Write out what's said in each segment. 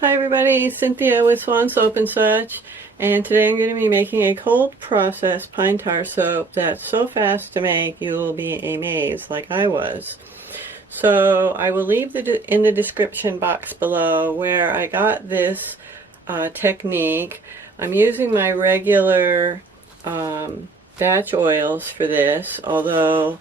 Hi everybody, Cynthia with SwanSoapandSuch, and today I'm going to be making a cold process pine tar soap that's so fast to make you will be amazed like I was. So I will leave in the description box below where I got this technique. I'm using my regular batch oils for this, although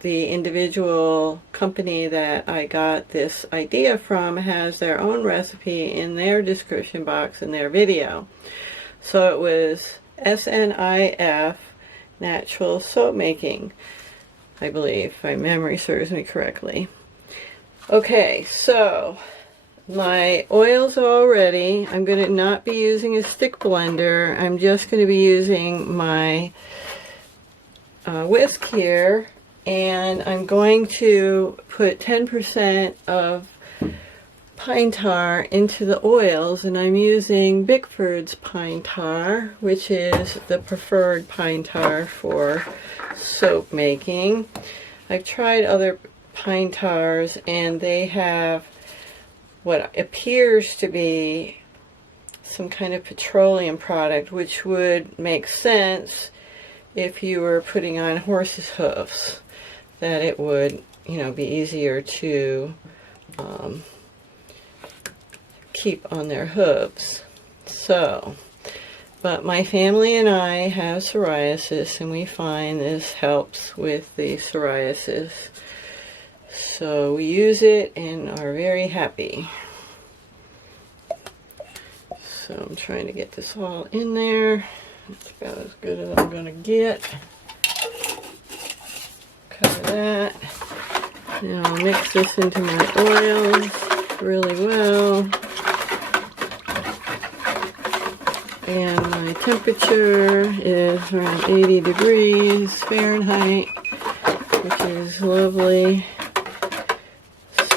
the individual company that I got this idea from has their own recipe in their description box in their video. So it was SNIF, Natural Soap Making, I believe, if my memory serves me correctly. Okay, so my oils are all ready. I'm going to not be using a stick blender. I'm just going to be using my whisk here. And I'm going to put 10% of pine tar into the oils, and I'm using Bickford's pine tar, which is the preferred pine tar for soap making. I've tried other pine tars and they have what appears to be some kind of petroleum product, which would make sense if you were putting on horses' hoofs, that it would, be easier to keep on their hooves. So, but my family and I have psoriasis, and we find this helps with the psoriasis. So we use it and are very happy. So I'm trying to get this all in there. It's about as good as I'm going to get. Cover that. Now I'll mix this into my oils really well. And my temperature is around 80 degrees Fahrenheit, which is lovely.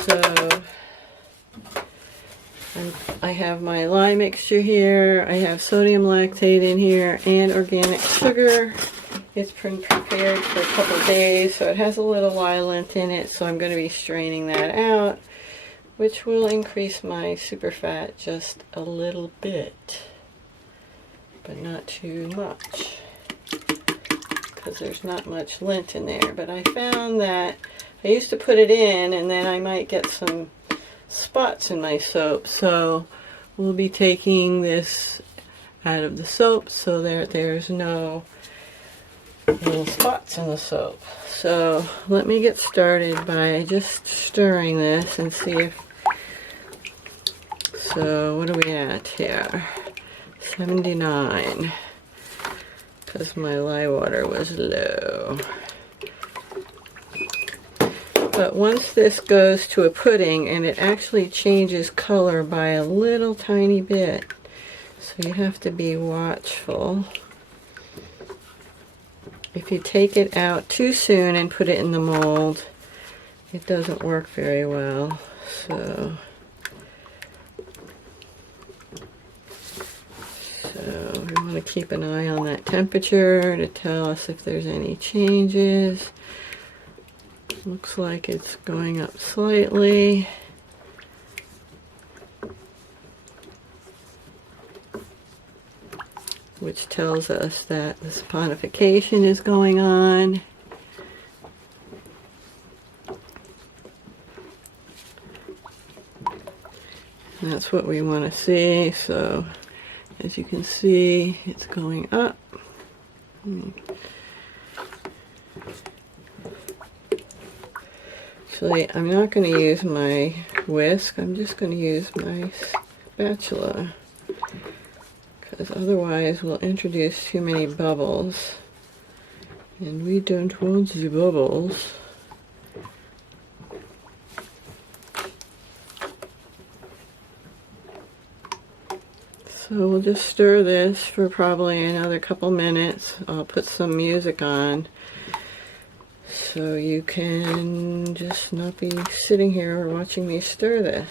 So I have my lye mixture here. I have sodium lactate in here and organic sugar. It's been prepared for a couple of days, so it has a little lye lint in it, so I'm going to be straining that out, which will increase my superfat just a little bit, but not too much, because there's not much lint in there. But I found that I used to put it in, and then I might get some spots in my soap, so we'll be taking this out of the soap so there's no little spots in the soap. So let me get started by just stirring this and see if, so what are we at here? 79, because my lye water was low. But once this goes to a pudding, and it actually changes color by a little tiny bit, so you have to be watchful. If you take it out too soon and put it in the mold, it doesn't work very well. So we want to keep an eye on that temperature to tell us if there's any changes. Looks like it's going up slightly. Which tells us that the saponification is going on. And that's what we want to see. So as you can see, it's going up. Actually, I'm not going to use my whisk. I'm just going to use my spatula, because otherwise we'll introduce too many bubbles, and we don't want the bubbles. So we'll just stir this for probably another couple minutes. I'll put some music on so you can just not be sitting here watching me stir this.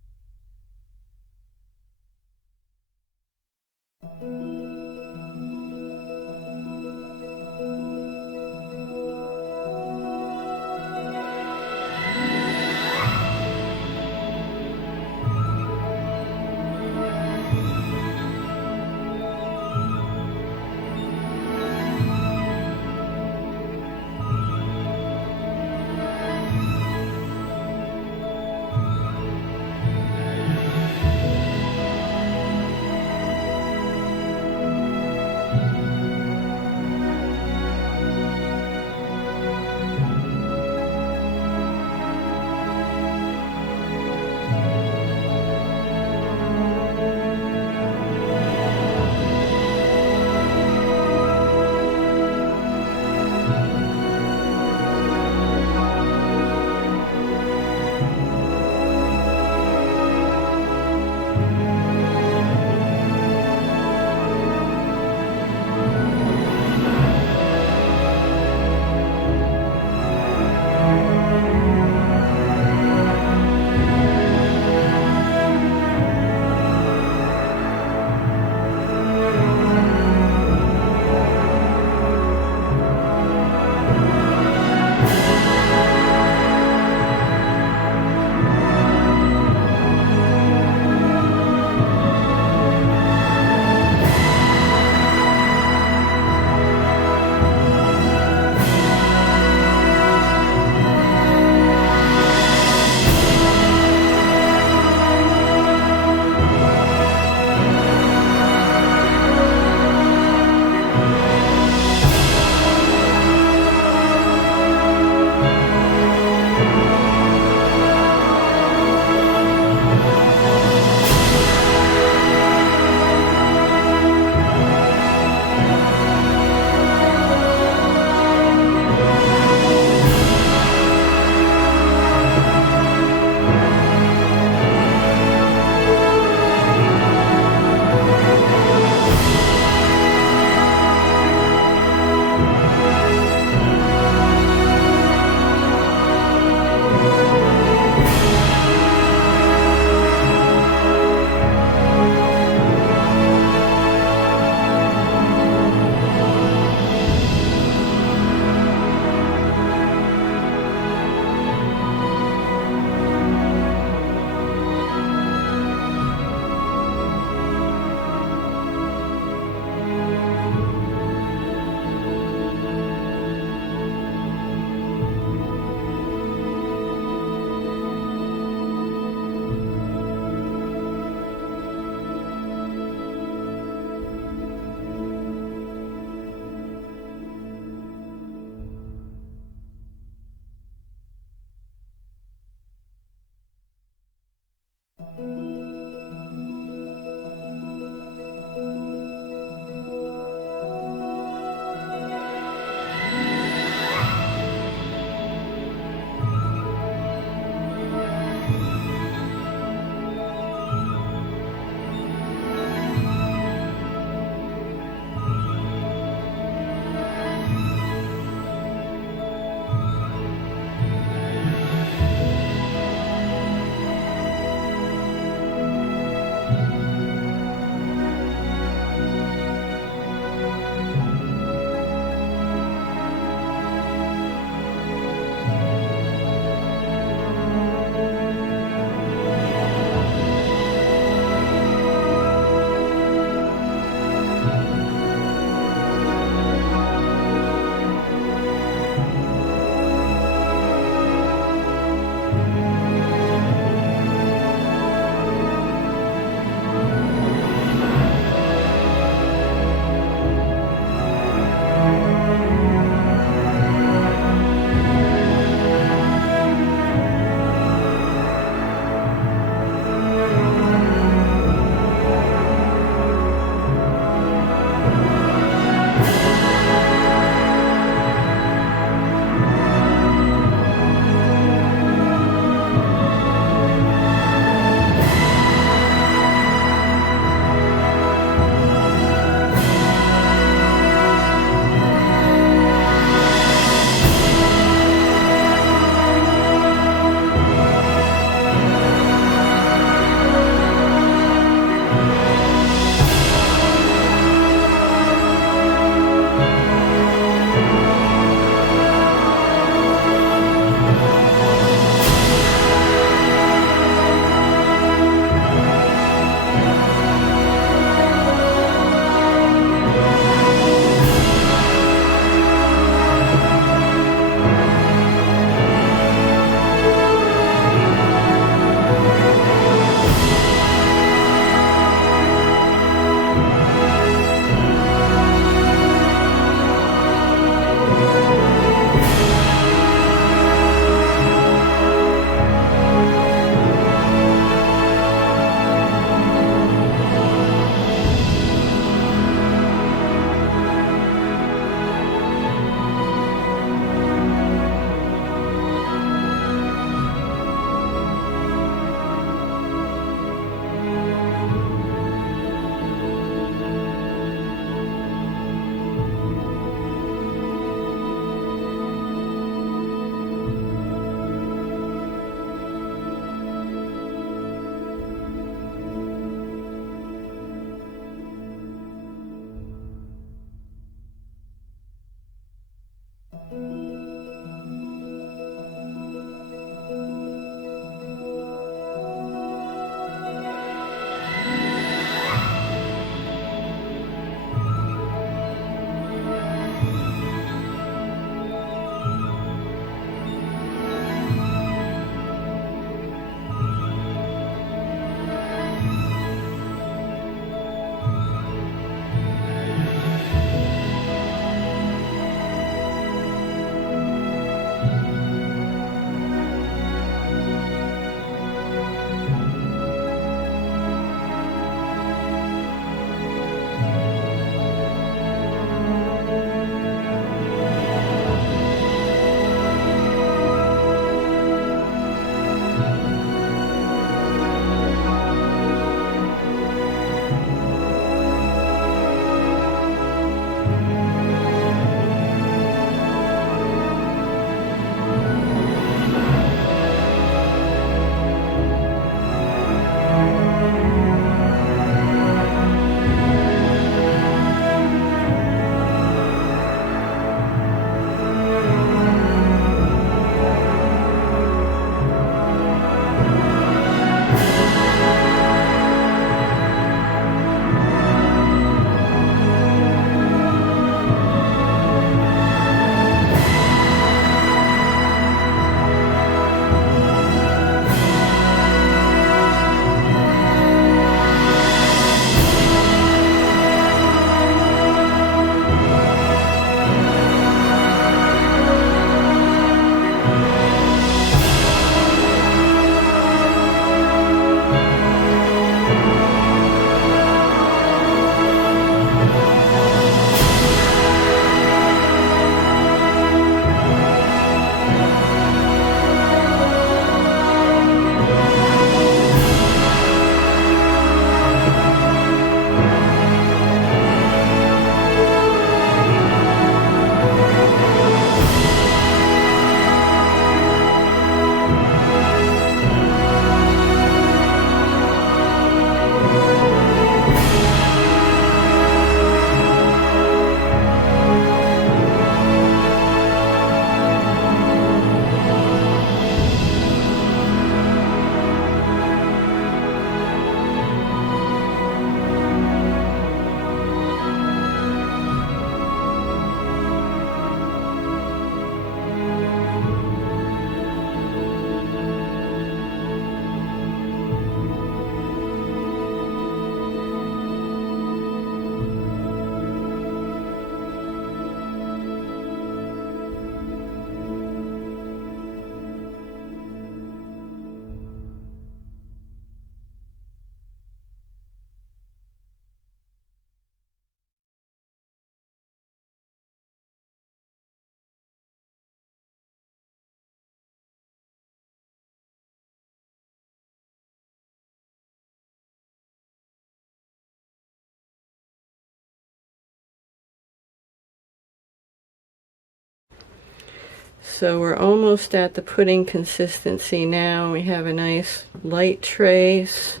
So we're almost at the pudding consistency now. We have a nice light trace.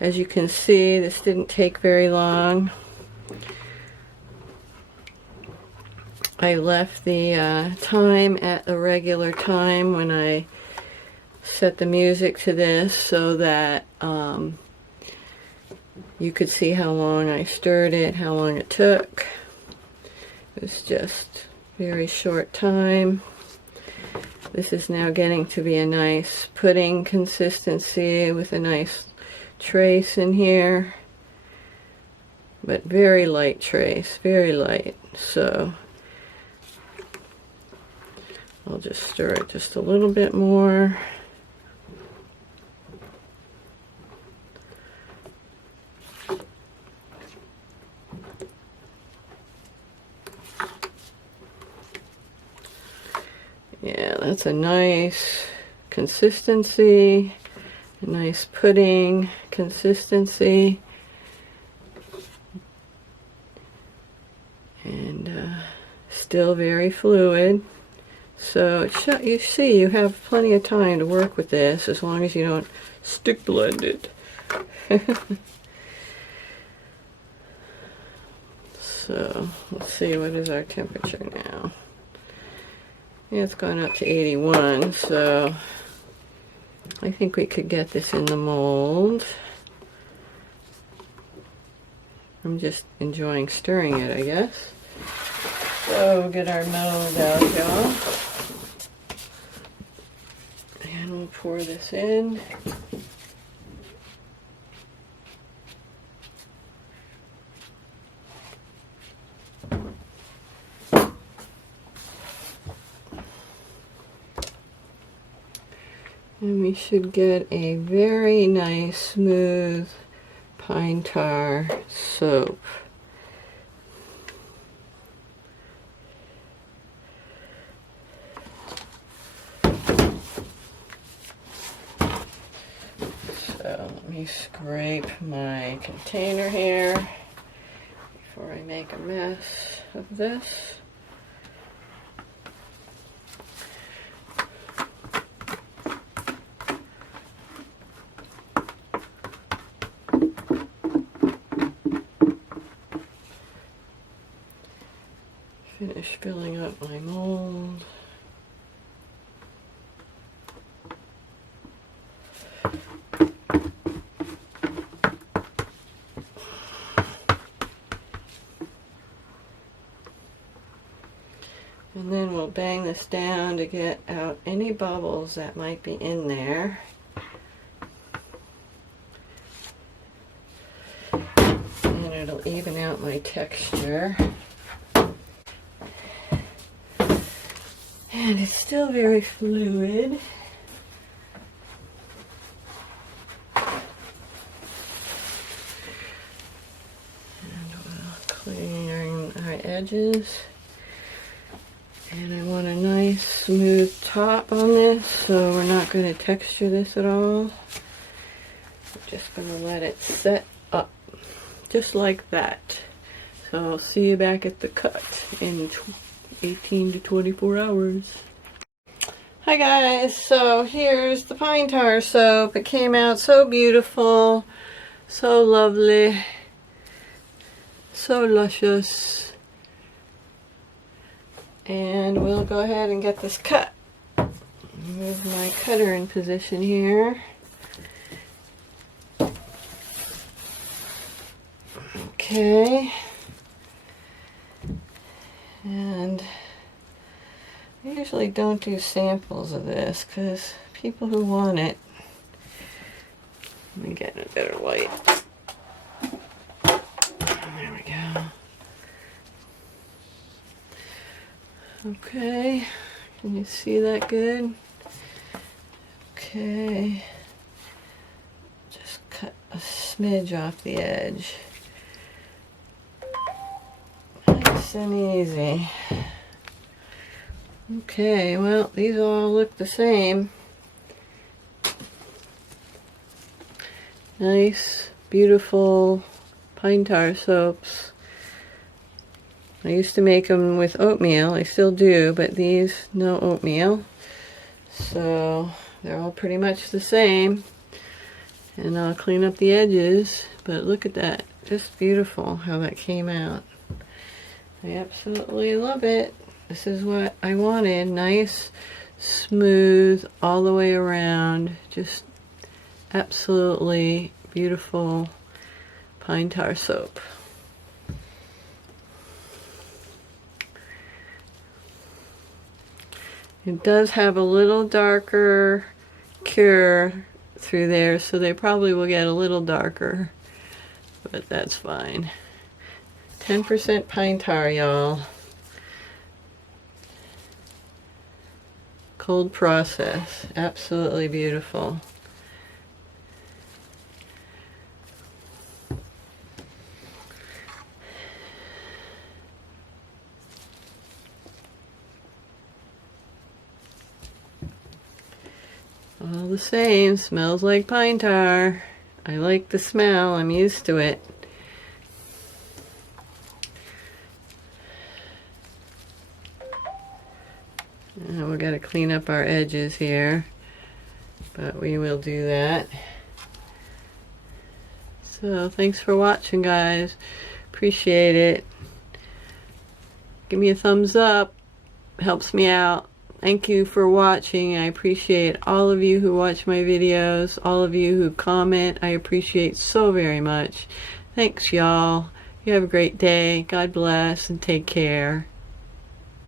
As you can see, this didn't take very long. I left the time at the regular time when I set the music to this so that you could see how long I stirred it, how long it took. It was just very short time. This is now getting to be a nice pudding consistency with a nice trace in here, but very light trace, very light. So I'll just stir it just a little bit more. Yeah, that's a nice consistency, a nice pudding consistency, and still very fluid. So you see, you have plenty of time to work with this as long as you don't stick blend it. So let's see, what is our temperature now? Yeah, it's gone up to 81, so I think we could get this in the mold. I'm just enjoying stirring it, I guess. So we'll get our mold out, y'all. And we'll pour this in. And we should get a very nice, smooth pine tar soap. So let me scrape my container here before I make a mess of this. Finish filling up my mold. And then we'll bang this down to get out any bubbles that might be in there. And it'll even out my texture. And it's still very fluid. And we'll clean our edges. And I want a nice smooth top on this, so we're not going to texture this at all. I'm just going to let it set up, just like that. So I'll see you back at the cut in 18 to 24 hours. Hi guys, so here's the pine tar soap. It came out so beautiful, so lovely, so luscious. And we'll go ahead and get this cut. Move my cutter in position here. Okay. And I usually don't do samples of this because people who want it, let me get in a better light. There we go. Okay, can you see that good? Okay, just cut a smidge off the edge. Nice and easy. Okay, well, these all look the same. Nice, beautiful pine tar soaps. I used to make them with oatmeal. I still do, but these, no oatmeal. So they're all pretty much the same. And I'll clean up the edges. But look at that. Just beautiful how that came out. I absolutely love it. This is what I wanted. Nice, smooth, all the way around. Just absolutely beautiful pine tar soap. It does have a little darker cure through there, so they probably will get a little darker, but that's fine. 10% pine tar, y'all. Cold process. Absolutely beautiful. All the same, smells like pine tar. I like the smell, I'm used to it. And we've got to clean up our edges here, but we will do that. So thanks for watching, guys. Appreciate it. Give me a thumbs up, helps me out. Thank you for watching. I appreciate all of you who watch my videos, all of you who comment. I appreciate so very much. Thanks, y'all. You have a great day. God bless and take care.